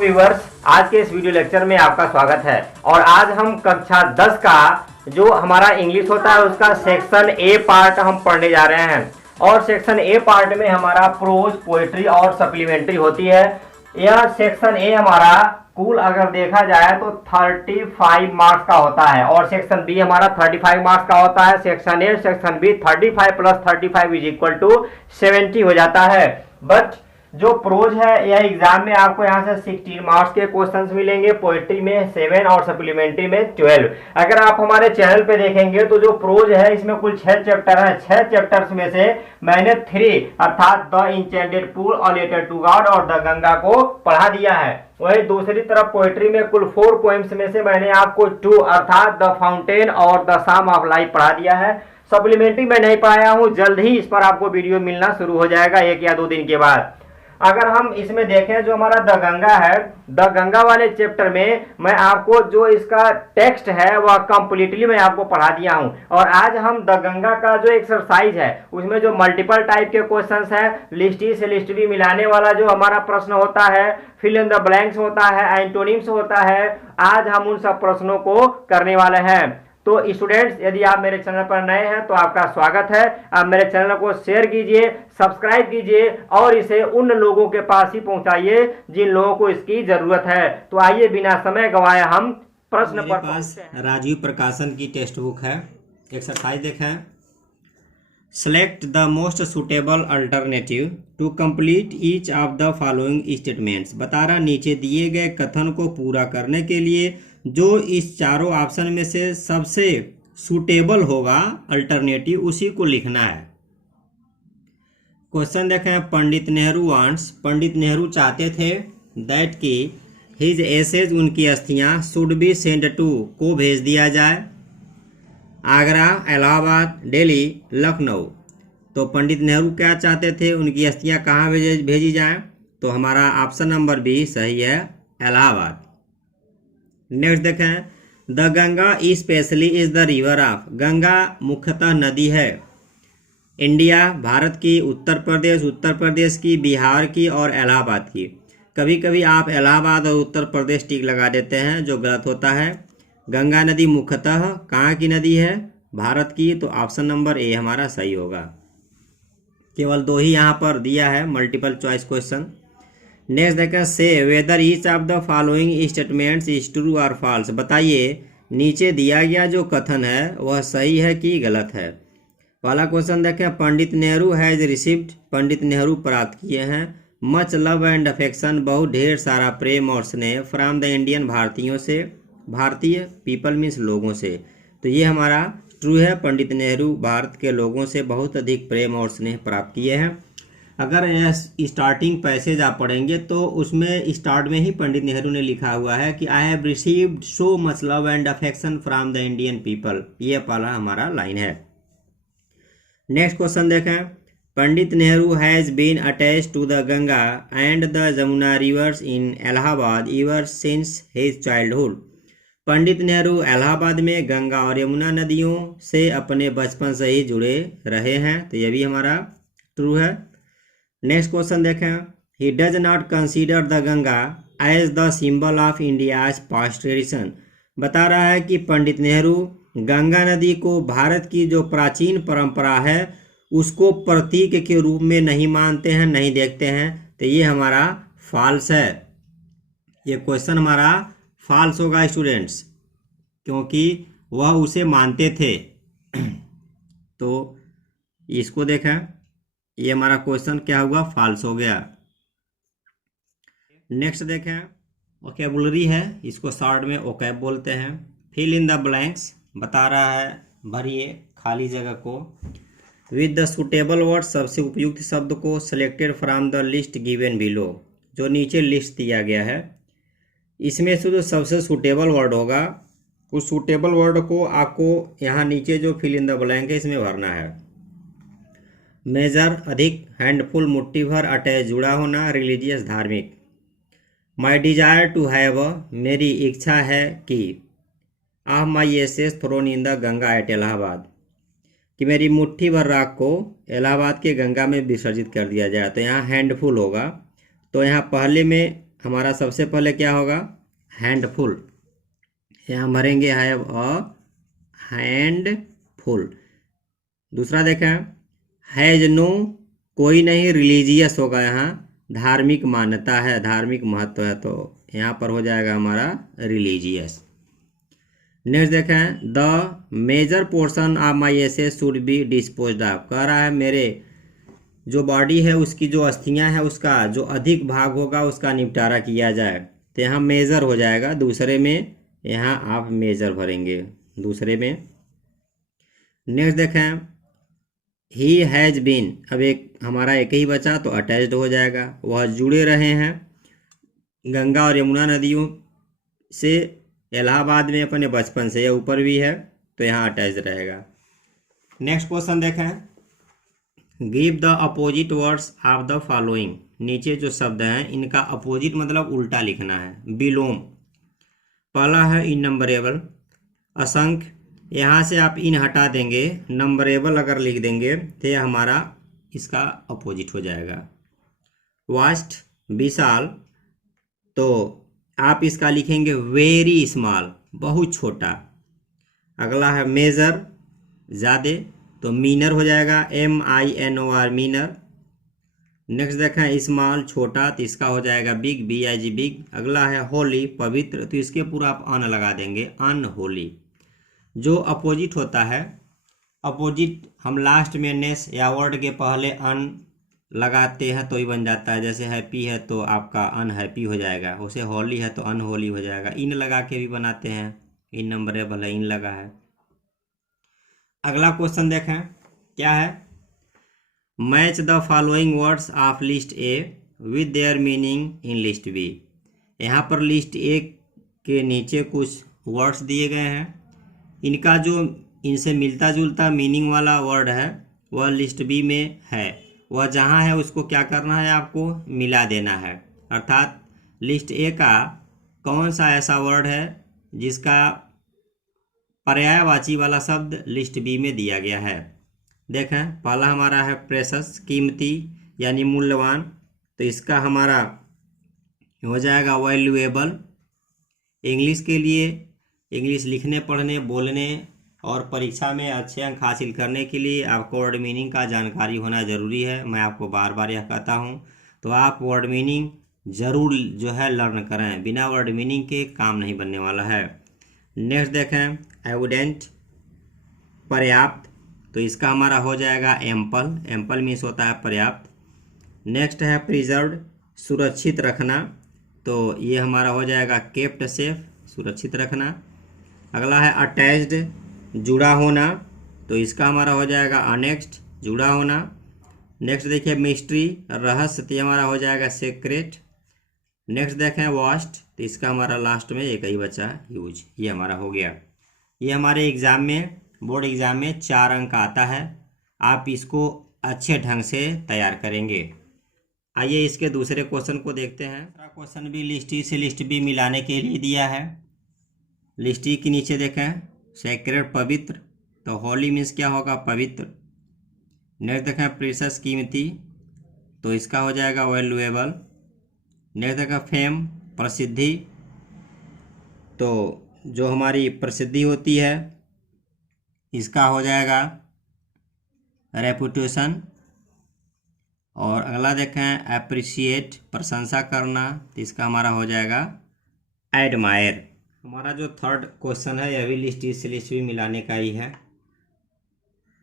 Viewers, आज के इस वीडियो लेक्चर में आपका स्वागत है। और आज हम कक्षा 10 का जो हमारा इंग्लिश होता है उसका सेक्शन ए पार्ट हम पढ़ने जा रहे हैं। और सेक्शन ए पार्ट में हमारा प्रोज, पोएट्री और सप्लीमेंट्री होती है। यह सेक्शन ए हमारा कुल अगर देखा जाए तो 35 मार्क्स का होता है और सेक्शन बी हमारा 35 मार्क्स का होता है। Section A section B 35 plus 35 is equal to 70 हो जाता है। बट जो प्रोज है यह एग्जाम में आपको यहाँ से 16 मार्क्स के क्वेश्चंस मिलेंगे, पोएट्री में 7 और सप्लीमेंट्री में 12। अगर आप हमारे चैनल पे देखेंगे तो जो प्रोज है इसमें कुल 6 चैप्टर है। 6 चैप्टर्स में से मैंने 3 अर्थात द इंचेंटेड पूल और लेटर टू गॉड और द गंगा को पढ़ा दिया है। वही दूसरी तरफ पोएट्री में कुल 4 पोएम्स में से मैंने आपको 2 अर्थात द फाउंटेन और द साम ऑफ लाइफ पढ़ा दिया है। सप्लीमेंट्री में नहीं पढ़ाया हूँ, जल्द ही इस पर आपको वीडियो मिलना शुरू हो जाएगा 1 या 2 दिन के बाद। अगर हम इसमें देखें जो हमारा द गंगा है, द गंगा वाले चैप्टर में मैं आपको जो इसका टेक्स्ट है वह कंप्लीटली मैं आपको पढ़ा दिया हूं। और आज हम द गंगा का जो एक्सरसाइज है उसमें जो मल्टीपल टाइप के क्वेश्चंस हैं, लिस्ट ए से लिस्ट बी मिलाने वाला जो हमारा प्रश्न होता है, फिल इन द ब्लैंक्स होता है, एंटोनिम्स होता है, आज हम उन सब प्रश्नों को करने वाले हैं। तो स्टूडेंट्स, यदि आप मेरे चैनल पर नए हैं तो आपका स्वागत है। आप मेरे चैनल को शेयर कीजिए, सब्सक्राइब कीजिए और इसे उन लोगों के पास ही पहुंचाइए जिन लोगों को इसकी जरूरत है। तो आइए बिना समय गवाए हम प्रश्न पर पास राजीव प्रकाशन की टेक्स्ट बुक है। एक्सरसाइज देखें। Select the most suitable alternative to complete each of the following statements. बता रहा नीचे दिए गए कथन को पूरा करने के लिए जो इस चारों ऑप्शन में से सबसे सूटेबल होगा अल्टरनेटिव उसी को लिखना है। क्वेश्चन देखें। पंडित नेहरू वांट्स, पंडित नेहरू चाहते थे दैट की हिज एसेज, उनकी अस्थियां शुड बी सेंड टू, को भेज दिया जाए, आगरा, इलाहाबाद, दिल्ली, लखनऊ। तो पंडित नेहरू क्या चाहते थे, उनकी अस्थियां कहाँ भेजी जाएं? तो हमारा ऑप्शन नंबर बी सही है, इलाहाबाद। नेक्स्ट देखें। The Ganga specially is the river of, Ganga मुख्यतः नदी है इंडिया, भारत की, उत्तर प्रदेश की, बिहार की और इलाहाबाद की। कभी कभी आप इलाहाबाद और उत्तर प्रदेश टिक लगा देते हैं जो गलत होता है। गंगा नदी मुख्यतः कहाँ की नदी है, भारत की, तो ऑप्शन नंबर ए हमारा सही होगा। केवल 2 ही यहाँ पर दिया है मल्टीपल चॉइस क्वेश्चन। नेक्स्ट देखा। से whether each of the following statements is true और फॉल्स। बताइए नीचे दिया गया जो कथन है वह सही है कि गलत है। पहला क्वेश्चन देखें। पंडित नेहरू हैज रिसीव्ड, पंडित नेहरू प्राप्त किए हैं, मच लव एंड अफेक्शन, बहुत ढेर सारा प्रेम और स्नेह, फ्रॉम द इंडियन, भारतीयों से, भारतीय पीपल मीन्स लोगों से। तो ये हमारा ट्रू है, पंडित नेहरू भारत के लोगों से बहुत अधिक प्रेम और स्नेह प्राप्त किए हैं। अगर यह स्टार्टिंग पैसेज आप पढ़ेंगे तो उसमें स्टार्ट में ही पंडित नेहरू ने लिखा हुआ है कि I have received so much love and affection from the Indian people, ये पहला हमारा लाइन है। नेक्स्ट क्वेश्चन देखें। Pandit Nehru has been attached to the Ganga and the Jamuna rivers in Allahabad ever since his childhood. Pandit Nehru Allahabad में गंगा और यमुना नदियों से अपने बचपन से ही जुड़े रहे हैं, तो यह भी हमारा ट्रू है। नेक्स्ट क्वेश्चन देखें। He does not consider the Ganga as the symbol of India's past tradition. बता रहा है कि पंडित नेहरू गंगा नदी को भारत की जो प्राचीन परंपरा है उसको प्रतीक के रूप में नहीं मानते हैं, नहीं देखते हैं, तो ये हमारा फॉल्स है। ये क्वेश्चन हमारा फॉल्स होगा स्टूडेंट्स, क्योंकि वह उसे मानते थे। तो इसको देखें, ये हमारा क्वेश्चन क्या हुआ, फॉल्स हो गया। नेक्स्ट देखें। वोकैबुलरी है, इसको शॉर्ट में ओकैब बोलते हैं। फिल इन द ब्लैंक्स बता रहा है भरिए खाली जगह को विद द सुटेबल वर्ड, सबसे उपयुक्त शब्द को selected from the list given below, जो नीचे लिस्ट दिया गया है इसमें से जो सबसे सूटेबल वर्ड होगा उस सूटेबल वर्ड को आपको यहाँ नीचे जो फिल इन द ब्लैंक है इसमें भरना है। मेजर अधिक, हैंडफुल मुट्ठी भर, अटैच जुड़ा होना, रिलीजियस धार्मिक। माई डिजायर टू हैव, मेरी इच्छा है कि, of my ashes thrown in the Ganga at Allahabad, कि मेरी मुट्ठी भर राख को इलाहाबाद के गंगा में विसर्जित कर दिया जाए। तो यहाँ हैंडफुल होगा, तो यहाँ पहले में हमारा सबसे पहले क्या होगा, हैंडफुल, यहाँ भरेंगे हैव अ हैंडफुल। दूसरा देखें, हैज नो, कोई नहीं, रिलीजियस होगा, यहाँ धार्मिक मान्यता है, धार्मिक महत्व है, तो यहाँ पर हो जाएगा हमारा रिलीजियस। नेक्स्ट देखें, the major portion of my asset should be disposed of, कह रहा है मेरे जो बॉडी है उसकी जो अस्थियां हैं उसका जो अधिक भाग होगा उसका निपटारा किया जाए, तो यहाँ मेजर हो जाएगा, दूसरे में यहाँ आप मेजर भरेंगे दूसरे में। नेक्स्ट देखें, ही हैज बीन, अब एक हमारा एक ही बचा तो अटैच्ड हो जाएगा, वह जुड़े रहे हैं गंगा और यमुना नदियों से इलाहाबाद में अपने बचपन से, यह ऊपर भी है तो यहाँ अटैच रहेगा। नेक्स्ट क्वेश्चन देखें, give the opposite words of the following, नीचे जो शब्द हैं इनका अपोजिट मतलब उल्टा लिखना है। बिलोम, पहला है इननंबरेबल, असंख्य, यहाँ से आप इन हटा देंगे, नंबरेबल अगर लिख देंगे तो यह हमारा इसका अपोजिट हो जाएगा। वास्ट, विशाल, तो आप इसका लिखेंगे वेरी स्मॉल, बहुत छोटा। अगला है मेजर, ज़्यादा, तो मीनर हो जाएगा, MINOR, मीनर। नेक्स्ट देखें स्मॉल, छोटा, तो इसका हो जाएगा बिग, BIG, बिग। अगला है होली, पवित्र, तो इसके पूरा आप अन लगा देंगे, अनहोली। जो अपोजिट होता है, अपोजिट हम लास्ट में नेस या वर्ड के पहले अन लगाते हैं तो ही बन जाता है, जैसे हैप्पी है तो आपका अनहैप्पी हो जाएगा, उसे होली है तो अनहोली हो जाएगा। इन लगा के भी बनाते हैं, इन नंबरेबल है, इन लगा है। अगला क्वेश्चन देखें क्या है, match the following words of list A with their meaning in list B. यहाँ पर लिस्ट ए के नीचे कुछ वर्ड्स दिए गए हैं, इनका जो इनसे मिलता जुलता मीनिंग वाला वर्ड है वह लिस्ट बी में है, वह जहाँ है उसको क्या करना है, आपको मिला देना है। अर्थात लिस्ट ए का कौन सा ऐसा वर्ड है जिसका पर्यायवाची वाला शब्द लिस्ट बी में दिया गया है। देखें, पहला हमारा है प्रेशस, कीमती यानी मूल्यवान, तो इसका हमारा हो जाएगा वैल्यूएबल। इंग्लिश के लिए, इंग्लिश लिखने पढ़ने बोलने और परीक्षा में अच्छे अंक हासिल करने के लिए आपको वर्ड मीनिंग का जानकारी होना ज़रूरी है। मैं आपको बार बार यह कहता हूँ, तो आप वर्ड मीनिंग ज़रूर जो है लर्न करें, बिना वर्ड मीनिंग के काम नहीं बनने वाला है। नेक्स्ट देखें, एविडेंट, पर्याप्त, तो इसका हमारा हो जाएगा एम्पल, एम्पल मीन्स होता है पर्याप्त। नेक्स्ट है प्रिजर्व्ड, सुरक्षित रखना, तो ये हमारा हो जाएगा केप्ट सेफ, सुरक्षित रखना। अगला है अटैच्ड, जुड़ा होना, तो इसका हमारा हो जाएगा अनेक्स्ट, जुड़ा होना। नेक्स्ट देखिए मिस्ट्री, रहस्य, तो हमारा हो जाएगा सीक्रेट। नेक्स्ट देखें वास्ट, तो इसका हमारा लास्ट में एक ही बचा यूज, ये हमारा हो गया। ये हमारे एग्ज़ाम में, बोर्ड एग्ज़ाम में 4 अंक आता है, आप इसको अच्छे ढंग से तैयार करेंगे। आइए इसके दूसरे क्वेश्चन को देखते हैं। दूसरा क्वेश्चन भी लिस्ट ई से लिस्ट बी मिलाने के लिए दिया है। लिस्ट ई के नीचे देखें सेक्रेट, पवित्र, तो होली मीन्स क्या होगा, पवित्र। नेक्स्ट देखें प्रीशियस, कीमती, तो इसका हो जाएगा वैल्यूएबल। नेक्स्ट देखें फेम, प्रसिद्धि, तो जो हमारी प्रसिद्धि होती है इसका हो जाएगा रेपुटेशन। और अगला देखें अप्रिशिएट, प्रशंसा करना, तो इसका हमारा हो जाएगा एडमायर। हमारा जो थर्ड क्वेश्चन है यह भी लिस्ट ई से लिस्ट बी मिलाने का ही है।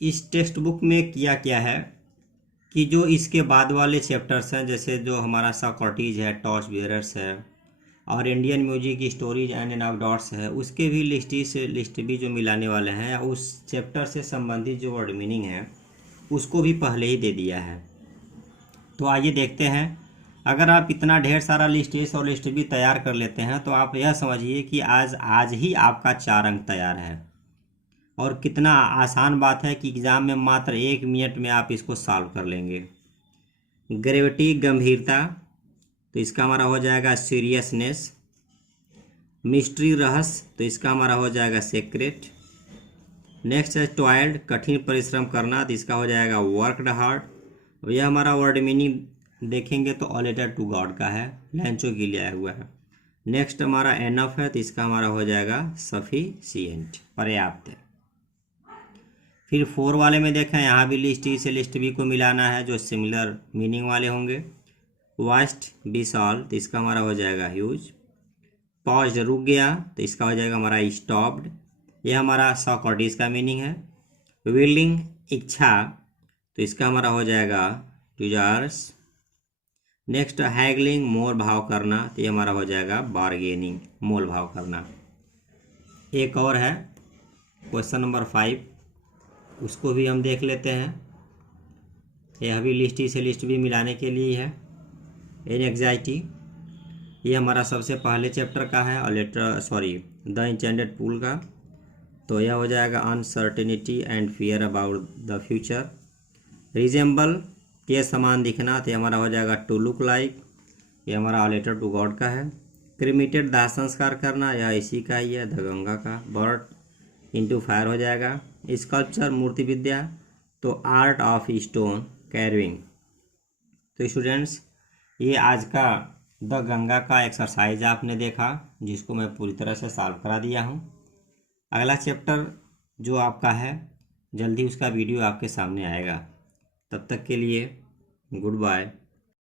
इस टेक्स्ट बुक में किया क्या है कि जो इसके बाद वाले चैप्टर्स हैं, जैसे जो हमारा सॉक्रेटिस है, टॉर्च बियरर्स है और Indian music stories and anecdotes है, उसके भी लिस्ट ई से लिस्ट बी जो मिलाने वाले हैं, उस चैप्टर से संबंधित जो वर्ड मीनिंग है उसको भी पहले ही दे दिया है। तो आइए देखते हैं। अगर आप इतना ढेर सारा लिस्ट ए और लिस्ट बी तैयार कर लेते हैं तो आप यह समझिए कि आज ही आपका 4 अंक तैयार है। और कितना आसान बात है कि एग्ज़ाम में मात्र 1 मिनट में आप इसको सॉल्व कर लेंगे। ग्रेविटी, गंभीरता, तो इसका हमारा हो जाएगा सीरियसनेस। मिस्ट्री, रहस्य, तो इसका हमारा हो जाएगा सीक्रेट। नेक्स्ट है टॉयल्ड, कठिन परिश्रम करना, तो इसका हो जाएगा वर्कड हार्ड। यह हमारा वर्ड मीनिंग देखेंगे तो ऑल लेटर टू गॉड का है, लैंचो के लिए आया हुआ है। नेक्स्ट हमारा एनफ है, तो इसका हमारा हो जाएगा सफिशिएंट, पर्याप्त है। फिर 4 वाले में देखें, यहाँ भी लिस्ट ई से लिस्ट बी को मिलाना है जो सिमिलर मीनिंग वाले होंगे। वास्ट बी सॉल्व, तो इसका हमारा हो जाएगा ह्यूज। पॉज रुक गया, तो इसका हो जाएगा हमारा स्टॉप्ड, यह हमारा सॉक्रेटिस का मीनिंग है। विलिंग इच्छा, तो इसका हमारा हो जाएगा डिजायर्स। नेक्स्ट हैगलिंग मोल भाव करना, तो ये हमारा हो जाएगा बार्गेनिंग, मोल भाव करना। एक और है क्वेश्चन नंबर 5, उसको भी हम देख लेते हैं। यह भी लिस्ट से लिस्ट भी मिलाने के लिए है। एंग्जाइटी, ये हमारा सबसे पहले चैप्टर का है और द इंटेंडेड पूल का, तो यह हो जाएगा uncertainty and fear about the future. Resemble, के समान दिखना, तो हमारा हो जाएगा टू लुक लाइक, ये हमारा लेटर टू गॉड का है। क्रिमेटेड दाह संस्कार करना, यह इसी का ही है, द गंगा का। बर्ड इनटू फायर हो जाएगा। स्कल्पचर मूर्ति विद्या, तो आर्ट ऑफ स्टोन कैरविंग। तो स्टूडेंट्स, ये आज का द गंगा का एक्सरसाइज आपने देखा, जिसको मैं पूरी तरह से सॉल्व करा दिया हूँ। अगला चैप्टर जो आपका है, जल्दी उसका वीडियो आपके सामने आएगा। तब तक के लिए गुड बाय।